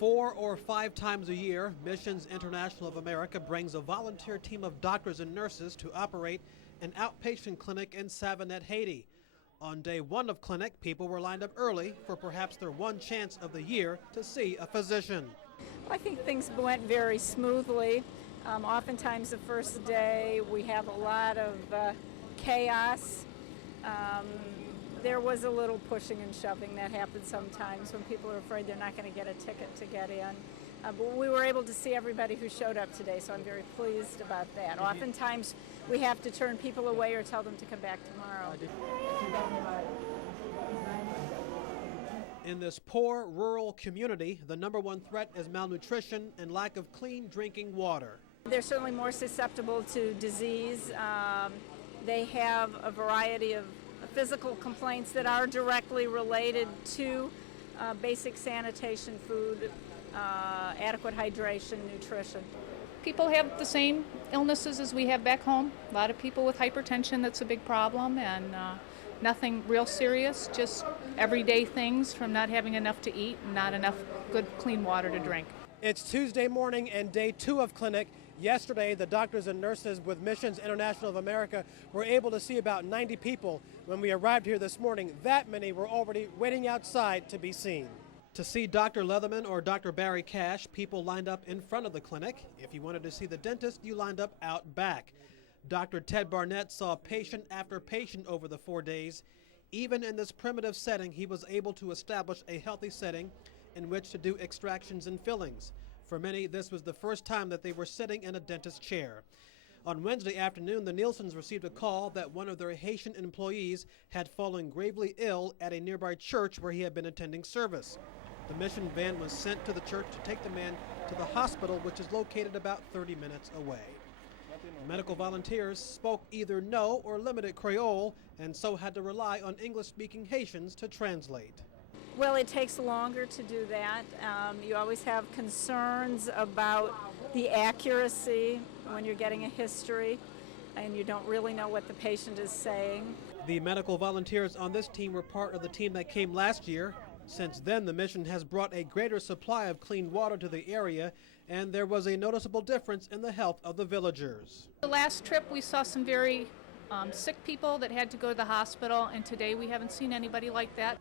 4 or 5 times a year, Missions International of America brings a volunteer team of doctors and nurses to operate an outpatient clinic in Savanette, Haiti. On day 1 of clinic, people were lined up early for perhaps their one chance of the year to see a physician. I think things went very smoothly. Oftentimes the first day we have a lot of chaos. There was a little pushing and shoving that happens sometimes when people are afraid they're not going to get a ticket to get in. But we were able to see everybody who showed up today, so I'm very pleased about that. Oftentimes we have to turn people away or tell them to come back tomorrow. In this poor rural community, the #1 threat is malnutrition and lack of clean drinking water. They're certainly more susceptible to disease. They have a variety of physical complaints that are directly related to basic sanitation, food, adequate hydration, nutrition. People have the same illnesses as we have back home. A lot of people with hypertension, that's a big problem, and nothing real serious, just everyday things from not having enough to eat and not enough good, clean water to drink. It's Tuesday morning and day 2 of clinic. Yesterday, the doctors and nurses with Missions International of America were able to see about 90 people. When we arrived here this morning, that many were already waiting outside to be seen. To see Dr. Leatherman or Dr. Barry Cash, people lined up in front of the clinic. If you wanted to see the dentist, you lined up out back. Dr. Ted Barnett saw patient after patient over the 4 days. Even in this primitive setting, he was able to establish a healthy setting in which to do extractions and fillings. For many, this was the first time that they were sitting in a dentist's chair. On Wednesday afternoon, the Nielsens received a call that one of their Haitian employees had fallen gravely ill at a nearby church where he had been attending service. The mission van was sent to the church to take the man to the hospital, which is located about 30 minutes away. Medical volunteers spoke either no or limited Creole and so had to rely on English-speaking Haitians to translate. Well, it takes longer to do that. You always have concerns about the accuracy when you're getting a history and you don't really know what the patient is saying. The medical volunteers on this team were part of the team that came last year. Since then, the mission has brought a greater supply of clean water to the area, and there was a noticeable difference in the health of the villagers. The last trip we saw some very sick people that had to go to the hospital, and today we haven't seen anybody like that.